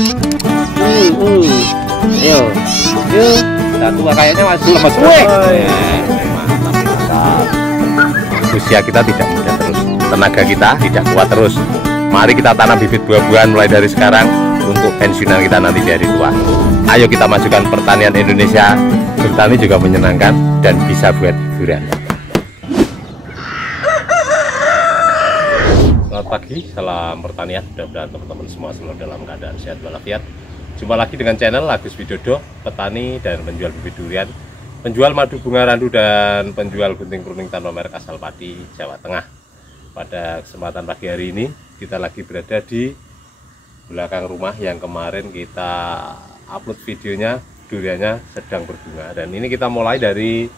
Ayo, yuk. Satu kayaknya masih lemas. Mantap, mantap. Usia kita tidak muda terus, tenaga kita tidak kuat terus. Mari kita tanam bibit buah-buahan mulai dari sekarang untuk pensiunan kita nanti di hari tua. Ayo kita majukan pertanian Indonesia. Bertani juga menyenangkan dan bisa buat hiburan. Selamat pagi, salam pertanian. Mudah-mudahan teman-teman semua selalu dalam keadaan sehat walafiat. Jumpa lagi dengan channel Agus Widodo, petani dan penjual bibit durian, penjual madu bunga randu dan penjual gunting pruning tanpa merek asal Pati, Jawa Tengah. Pada kesempatan pagi hari ini kita lagi berada di belakang rumah yang kemarin kita upload videonya, duriannya sedang berbunga. Dan ini kita mulai dari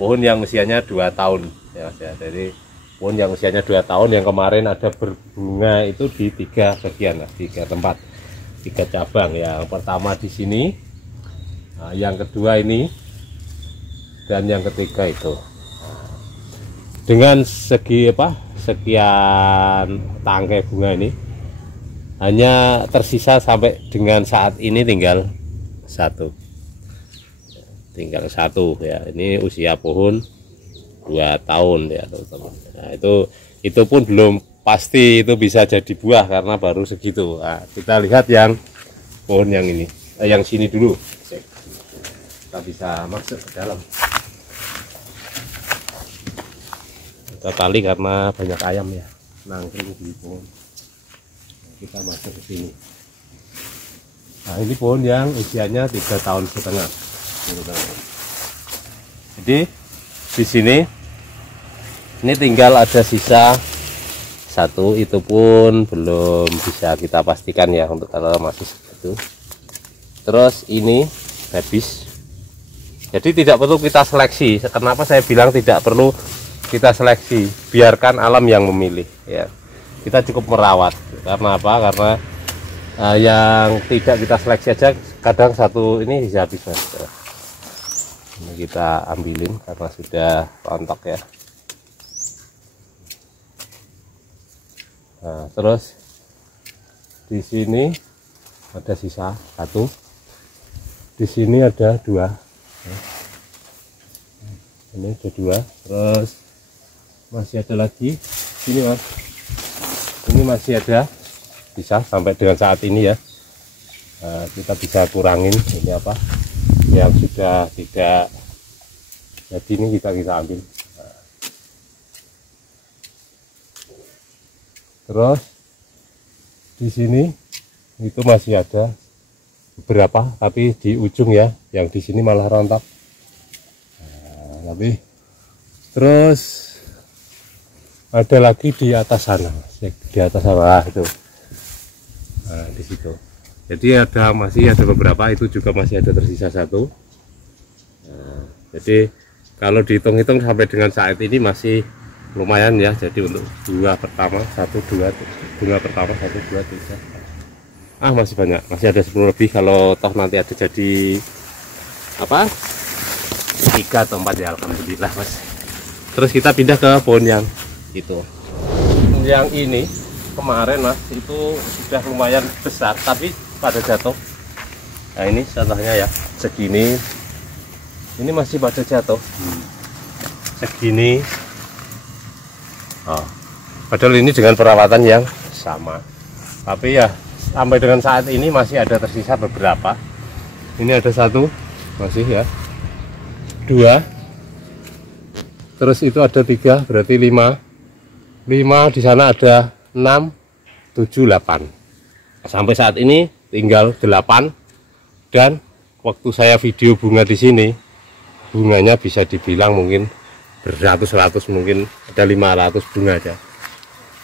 pohon yang usianya 2 tahun ya Mas ya. Dari pohon yang usianya 2 tahun yang kemarin ada berbunga itu di 3 bagian, 3 tempat, 3 cabang. Yang pertama di sini, nah, yang kedua ini, dan yang ketiga itu. Dengan sekian tangkai bunga ini hanya tersisa sampai dengan saat ini tinggal satu ya. Ini usia pohon 2 tahun ya teman-teman. Nah, itu pun belum pasti itu bisa jadi buah karena baru segitu. Nah, kita lihat yang pohon yang ini, yang sini dulu. Kita bisa masuk ke dalam. Kita tali karena banyak ayam ya, nangkring di pohon. Nah, kita masuk ke sini. Nah, ini pohon yang usianya 3,5 tahun. Jadi di sini ini tinggal ada sisa satu, itu pun belum bisa kita pastikan ya untuk kalau masih segitu. Terus ini habis. Jadi tidak perlu kita seleksi. Kenapa saya bilang tidak perlu kita seleksi? Biarkan alam yang memilih ya. Kita cukup merawat. Karena apa? Karena yang tidak kita seleksi aja kadang satu ini bisa habis Mas. Ini kita ambilin karena sudah rontok ya. Nah, terus di sini ada sisa satu, di sini ada 2, ini ada 2, terus masih ada lagi sini Mas, ini masih ada sisa sampai dengan saat ini ya. Nah, kita bisa kurangin ini apa yang sudah tidak jadi, ini kita ambil. Terus di sini itu masih ada beberapa, tapi di ujung ya, yang di sini malah rontok. Nah, tapi terus ada lagi di atas sana, di atas sana itu. Nah, di situ. Jadi masih ada beberapa, itu juga masih ada tersisa satu. Nah, jadi kalau dihitung-hitung sampai dengan saat ini masih lumayan ya. Jadi untuk bunga pertama 1, 2, bunga pertama 1, 2, 3, masih banyak, masih ada 10 lebih. Kalau toh nanti ada jadi apa 3 atau 4 ya alhamdulillah Mas. Terus kita pindah ke pohon yang itu, yang ini kemarin Mas, itu sudah lumayan besar tapi pada jatuh. Nah ini contohnya ya, segini ini masih pada jatuh segini. Padahal ini dengan perawatan yang sama, tapi ya sampai dengan saat ini masih ada tersisa beberapa. Ini ada 1 masih ya, 2, terus itu ada 3, berarti 5, di sana ada 6, 7, 8. Sampai saat ini tinggal 8, dan waktu saya video bunga di sini, bunganya bisa dibilang mungkin beratus-ratus, mungkin ada 500 bunga aja.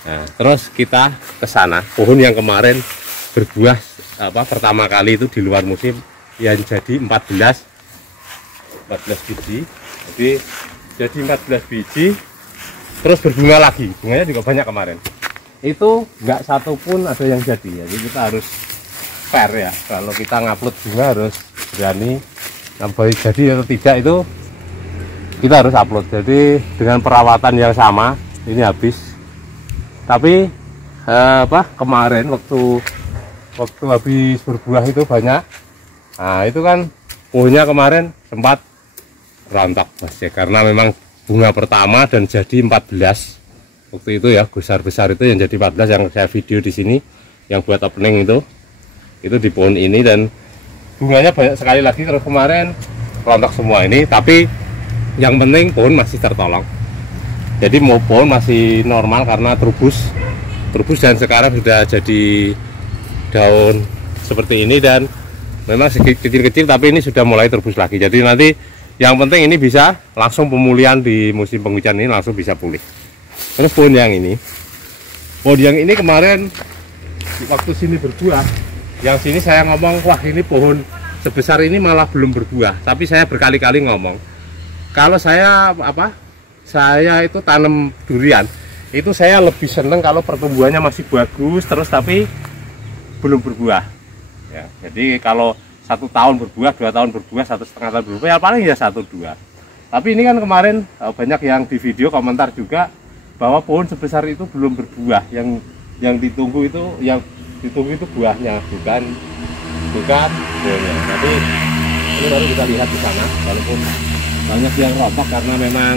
Nah, terus kita ke sana, pohon yang kemarin berbuah pertama kali itu di luar musim, yang jadi 14 biji. Jadi 14 biji, terus berbunga lagi, bunganya juga banyak kemarin. Itu enggak satu pun ada yang jadi ya. Jadi kita harus fair ya, kalau kita ngupload bunga harus berani, baik jadi atau tidak itu kita harus upload. Jadi dengan perawatan yang sama ini habis. Tapi kemarin waktu waktu habis berbuah itu banyak. Nah itu kan pohonnya kemarin sempat rontok Mas ya, karena memang bunga pertama dan jadi 14 waktu itu ya, besar itu yang jadi 14 yang saya video di sini yang buat opening itu di pohon ini, dan bunganya banyak sekali lagi. Terus kemarin rontok semua ini, tapi yang penting pohon masih tertolong, jadi mau pohon masih normal karena terubus dan sekarang sudah jadi daun seperti ini, dan memang kecil-kecil tapi ini sudah mulai terubus lagi. Jadi nanti yang penting ini bisa langsung pemulihan di musim penghujan ini, langsung bisa pulih. Terus pohon yang ini kemarin waktu sini berbuah, yang sini saya ngomong, wah ini pohon sebesar ini malah belum berbuah. Tapi saya berkali-kali ngomong, kalau saya itu tanam durian itu saya lebih seneng kalau pertumbuhannya masih bagus terus tapi belum berbuah ya. Jadi kalau 1 tahun berbuah, 2 tahun berbuah, 1,5 tahun berbuah, ya paling ya 1-2. Tapi ini kan kemarin banyak yang di video komentar juga bahwa pohon sebesar itu belum berbuah. Yang ditunggu itu buahnya, bukan buahnya. Tapi ini baru kita lihat di sana, walaupun banyak yang rontok karena memang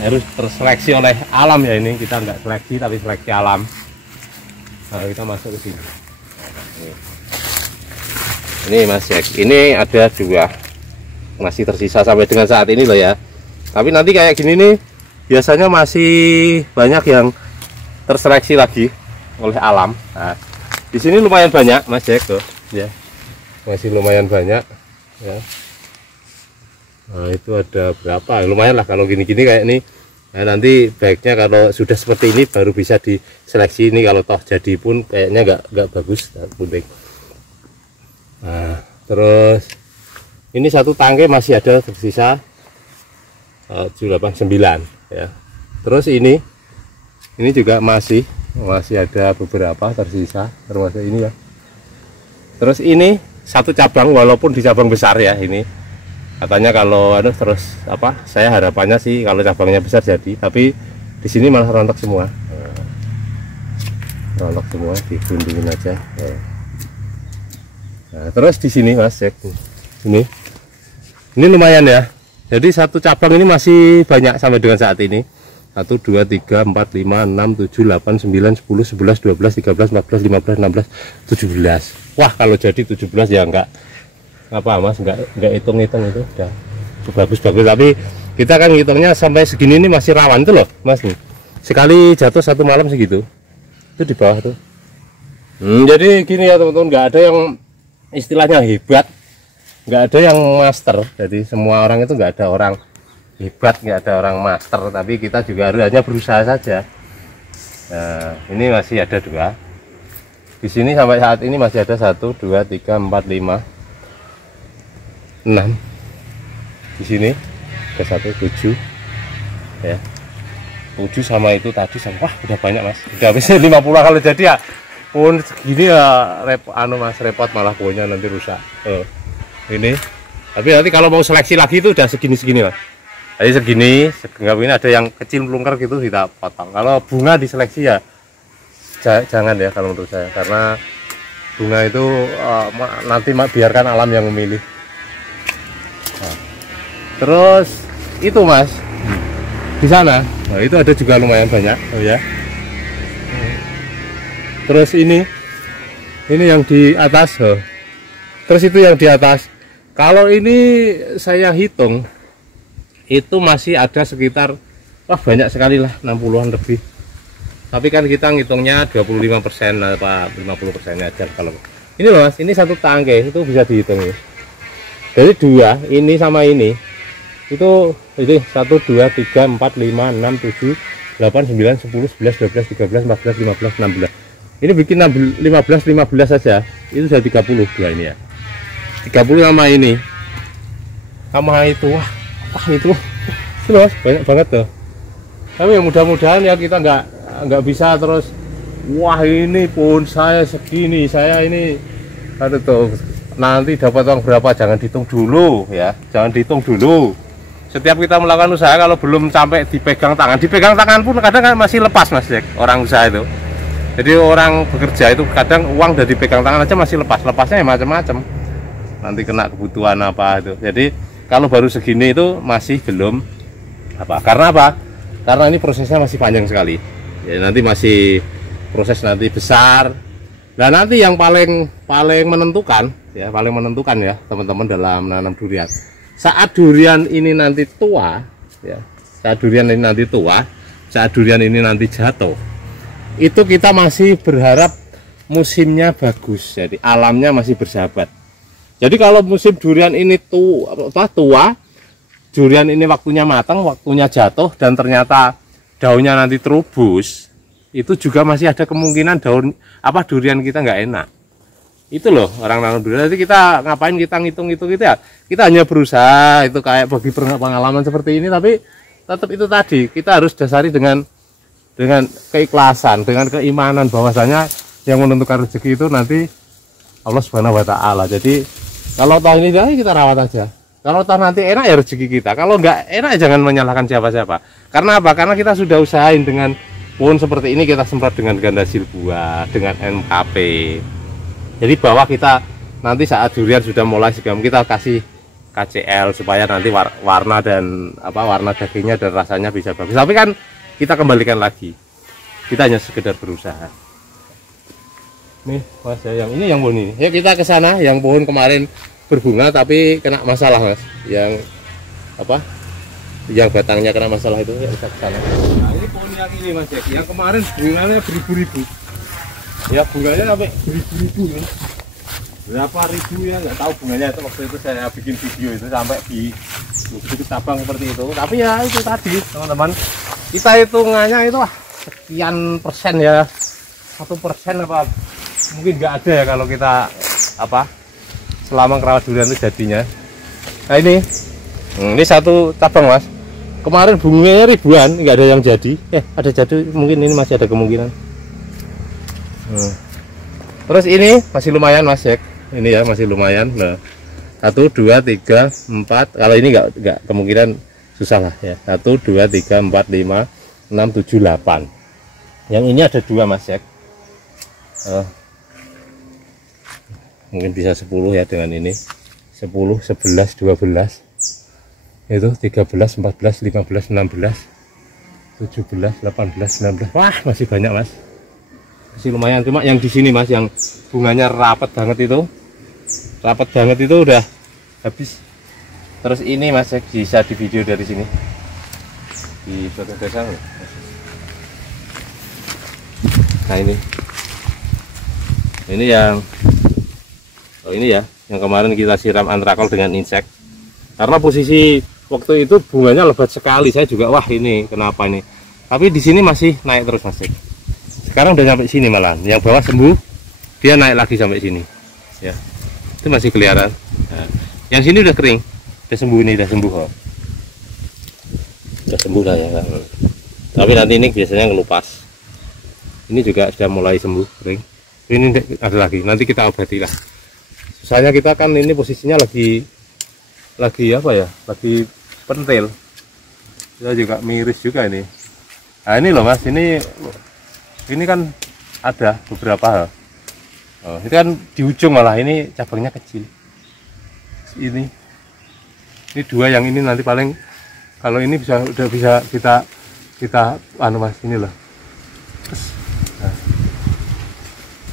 harus terseleksi oleh alam ya. Ini kita nggak seleksi tapi seleksi alam. Nah, kita masuk ke sini. Ini Mas Jack, ini ada 2 masih tersisa sampai dengan saat ini loh ya. Tapi nanti kayak gini nih biasanya masih banyak yang terseleksi lagi oleh alam. Nah, di sini lumayan banyak Mas Jack tuh ya, masih lumayan banyak ya. Nah itu ada berapa, lumayan lah kalau gini-gini kayak ini. Nah, nanti baiknya kalau sudah seperti ini baru bisa diseleksi. Ini kalau toh jadi pun kayaknya nggak bagus, penting. Nah terus ini 1 tangkai masih ada tersisa 7, 8, 9 ya. Terus ini juga masih ada beberapa tersisa, termasuk ini ya. Terus ini 1 cabang, walaupun di cabang besar ya. Ini katanya kalau terus saya harapannya sih kalau cabangnya besar jadi, tapi di sini malah rontok semua. Rontok semua, diguntingin aja. Nah, terus di sini Mas Jack, ini lumayan ya. Jadi 1 cabang ini masih banyak sampai dengan saat ini. 1, 2, 3, 4, 5, 6, 7, 8, 9, 10, 11, 12, 13, 14, 15, 16, 17. Wah kalau jadi 17 ya enggak Mas, enggak hitung-hitung itu udah bagus-bagus. Tapi kita kan ngitungnya sampai segini ini masih rawan tuh loh Mas nih. Sekali jatuh 1 malam segitu itu di bawah tuh. Jadi gini ya teman-teman, nggak ada yang istilahnya hebat, nggak ada yang master. Jadi semua orang itu nggak ada orang hebat, nggak ada orang master, tapi kita juga hanya berusaha saja. Nah ini masih ada 2 di sini sampai saat ini, masih ada 1, 2, 3, 4, 5, 6 di sini ke 1, 7 ya, 7 sama itu tadi sama. Wah udah banyak Mas, udah habis 50 kalau jadi ya. Pohon segini ya Mas, repot malah pohonnya nanti rusak. Ini tapi nanti kalau mau seleksi lagi itu udah segini Mas. Jadi segini ini ada yang kecil melungker gitu kita potong. Kalau bunga diseleksi ya jangan ya kalau menurut saya, karena bunga itu nanti biarkan alam yang memilih. Nah, terus itu Mas di sana, nah itu ada juga lumayan banyak ya. Terus ini yang di atas, terus itu yang di atas. Kalau ini saya hitung itu masih ada sekitar banyak sekali lah, 60-an lebih. Tapi kan kita ngitungnya 25% apa 50% aja. Kalau ini loh Mas, ini 1 tangkai itu bisa dihitung ya. Jadi 2 ini sama ini itu 1, 2, 3, 4, 5, 6, 7, 8, 9, 10, 11, 12, 13, 14, 15, 16. Ini bikin 15 saja itu sudah 30 2 ini ya. 30 sama ini sama itu, wah itu Mas, banyak banget tuh. Tapi ya mudah-mudahan ya kita nggak bisa terus wah ini pohon saya segini, saya ini tuh nanti dapat uang berapa, jangan dihitung dulu ya, jangan dihitung dulu. Setiap kita melakukan usaha kalau belum sampai dipegang tangan pun kadang kan masih lepas Mas Jack, orang usaha itu. Jadi orang bekerja itu kadang uang udah dipegang tangan aja masih lepasnya ya macam-macam. Nanti kena kebutuhan apa itu. Jadi kalau baru segini itu masih belum apa. Karena apa? Karena ini prosesnya masih panjang sekali. Ya nanti masih proses nanti besar. Nah nanti yang paling menentukan ya teman-teman dalam menanam durian. Saat durian ini nanti tua, ya, saat durian ini nanti jatuh, itu kita masih berharap musimnya bagus, jadi alamnya masih bersahabat. Jadi kalau musim durian ini tua, durian ini waktunya matang, waktunya jatuh, dan ternyata daunnya nanti terubus, itu juga masih ada kemungkinan durian kita nggak enak. Itu loh orang nanam durian. Jadi kita ngapain, kita ngitung gitu ya, kita hanya berusaha itu kayak bagi pengalaman seperti ini, tapi tetap itu tadi kita harus dasari dengan keikhlasan, dengan keimanan bahwasanya yang menentukan rezeki itu nanti Allah Subhanahu wa taala. Jadi kalau tahun ini kita rawat aja. Kalau tahun nanti enak ya rezeki kita. Kalau nggak enak jangan menyalahkan siapa-siapa. Karena apa? Karena kita sudah usahain dengan pohon seperti ini, kita semprot dengan ganda silbuah, dengan NPK. Jadi bawah kita nanti saat durian sudah mulai segam kita kasih KCL supaya nanti warna dan warna dagingnya dan rasanya bisa bagus. Tapi kan kita kembalikan lagi. Kita hanya sekedar berusaha. Nih Mas, yang ini yang pohon ini. Ya kita ke sana yang pohon kemarin berbunga tapi kena masalah Mas. Yang yang batangnya kena masalah itu ya kita ke sana. Nah, ini pohon yang ini Mas ya. Yang kemarin bunganya beribu-ribu. Ya bunganya sampai beribu-ribu ya. Berapa ribu ya nggak tahu bunganya itu, waktu itu saya bikin video itu sampai di cabang seperti itu. Tapi ya itu tadi teman-teman, kita hitungannya itu sekian persen ya, 1% apa mungkin nggak ada ya kalau kita selama ngerawat durian itu jadinya. Nah ini satu cabang Mas, kemarin bunganya ribuan nggak ada yang jadi, ada jadi mungkin ini masih ada kemungkinan. Terus ini masih lumayan Mas Jack, ini ya masih lumayan. Nah 1, 2, 3, 4, kalau ini nggak kemungkinan susah lah ya. 1, 2, 3, 4, 5, 6, 7, 8. Yang ini ada 2 Mas Jack, mungkin bisa 10 ya dengan ini, 10, 11, 12, itu 13, 14, 15, 16, 17, 18, 19. Wah masih banyak Mas, masih lumayan. Cuma yang di sini Mas yang bunganya rapat banget itu udah habis. Terus ini Mas bisa di video dari sini di suatu desa. Nah ini yang ini ya yang kemarin kita siram antrakol dengan insek, karena posisi waktu itu bunganya lebat sekali. Saya juga wah ini kenapa ini, tapi di sini masih naik terus Mas. Sekarang udah sampai sini malah, yang bawah sembuh, dia naik lagi sampai sini ya, itu masih kelihatan. Nah, yang sini udah kering, udah sembuh, ini udah sembuh udah sembuh lah ya. Tapi nanti ini biasanya ngelupas, ini juga sudah mulai sembuh kering. Ini ada lagi, nanti kita obati lah. Susahnya kita kan ini posisinya lagi lagi pentil, kita juga miris juga ini. Nah ini loh Mas, ini kan ada beberapa hal. Ini kan di ujung malah ini cabangnya kecil. Ini 2 yang ini nanti paling kalau ini udah bisa kita Mas ini loh. Nah,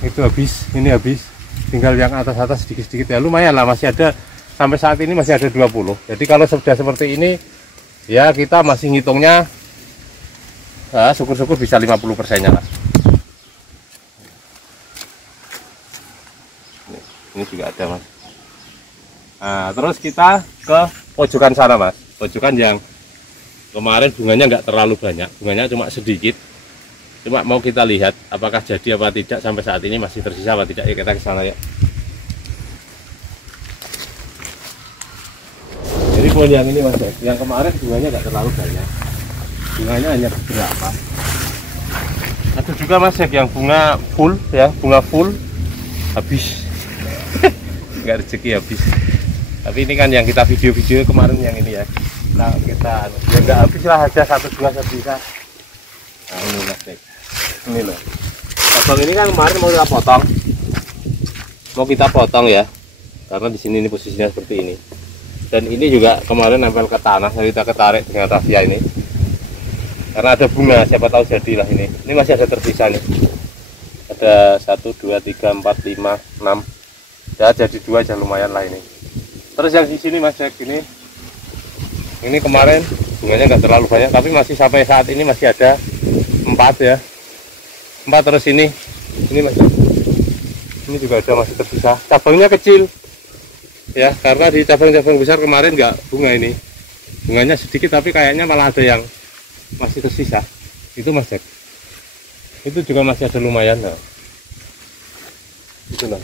itu habis, ini habis. Tinggal yang atas sedikit-sedikit ya, lumayan lah, masih ada sampai saat ini masih ada 20. Jadi kalau sudah seperti ini ya kita masih ngitungnya syukur-syukur bisa 50%-nya Mas. Ini juga ada Mas. Nah terus kita ke pojokan sana Mas, pojokan yang kemarin bunganya nggak terlalu banyak, bunganya cuma sedikit, cuma mau kita lihat apakah jadi apa tidak, sampai saat ini masih tersisa apa tidak. Ya kita ke sana ya. Jadi pohon yang ini Mas, yang kemarin bunganya nggak terlalu banyak, bunganya hanya beberapa. Ada juga Mas yang bunga full ya, bunga full habis. Nggak rezeki habis. Tapi ini kan yang kita video-video kemarin yang ini ya. Nah kita ya nggak habis lah, ada 1-2 bisa. Nah ini Mas, ini loh 1 cabang ini kan kemarin mau kita potong ya, karena di sini ini posisinya seperti ini. Dan ini juga kemarin nempel ke tanah, jadi kita ketarik dengan rafia ini karena ada bunga, siapa tahu jadilah ini. Ini masih ada tersisa nih, ada 1 2 3 4 5 6 ya, jadi 2 aja lumayan lah ini. Terus yang di sini Mas Jack, ini kemarin bunganya nggak terlalu banyak, tapi masih sampai saat ini masih ada 4 ya, 4. Terus ini Mas Jack, ini juga ada masih tersisa, cabangnya kecil ya, karena di cabang-cabang besar kemarin nggak bunga, ini bunganya sedikit tapi kayaknya malah ada yang masih tersisa. Itu Mas Jack, itu juga masih ada lumayan nah. Itulah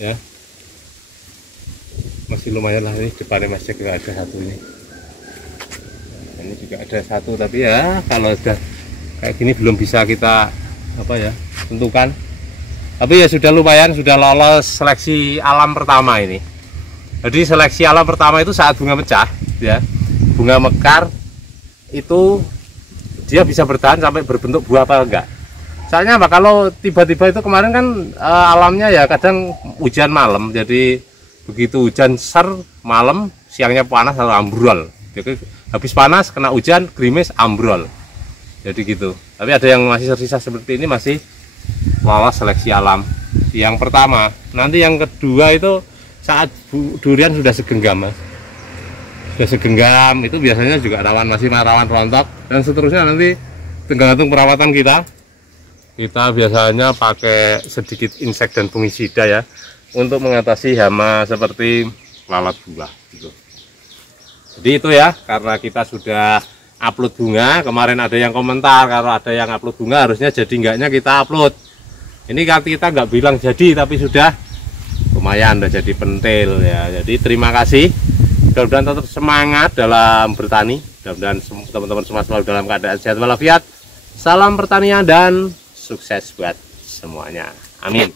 ya, masih lumayan lah. Ini depannya Mas Jack juga ada 1 ini. Nah, ini juga ada 1, tapi ya kalau udah kayak gini belum bisa kita tentukan. Tapi ya sudah lumayan, sudah lolos seleksi alam pertama ini. Jadi seleksi alam pertama itu saat bunga pecah ya, bunga mekar itu dia bisa bertahan sampai berbentuk buah apa enggak. Soalnya apa, kalau tiba-tiba itu kemarin kan alamnya ya kadang hujan malam, jadi begitu hujan ser malam, siangnya panas lalu ambrol. Jadi habis panas kena hujan gerimis ambrol. Jadi gitu. Tapi ada yang masih tersisa seperti ini, masih lolos seleksi alam yang pertama. Nanti yang kedua itu saat durian sudah segenggam Mas. Sudah segenggam itu biasanya juga masih rawan rontok dan seterusnya. Nanti tergantung perawatan kita. Kita biasanya pakai sedikit insek dan fungisida ya, untuk mengatasi hama seperti lalat buah gitu. Jadi itu ya, karena kita sudah upload bunga, kemarin ada yang komentar kalau ada yang upload bunga harusnya jadi enggaknya kita upload. Ini kita nggak bilang jadi, tapi sudah lumayan, udah jadi pentil ya. Jadi terima kasih, mudah-mudahan tetap semangat dalam bertani, mudah-mudahan teman-teman semua selalu dalam keadaan sehat walafiat. Salam pertanian dan sukses buat semuanya, amin.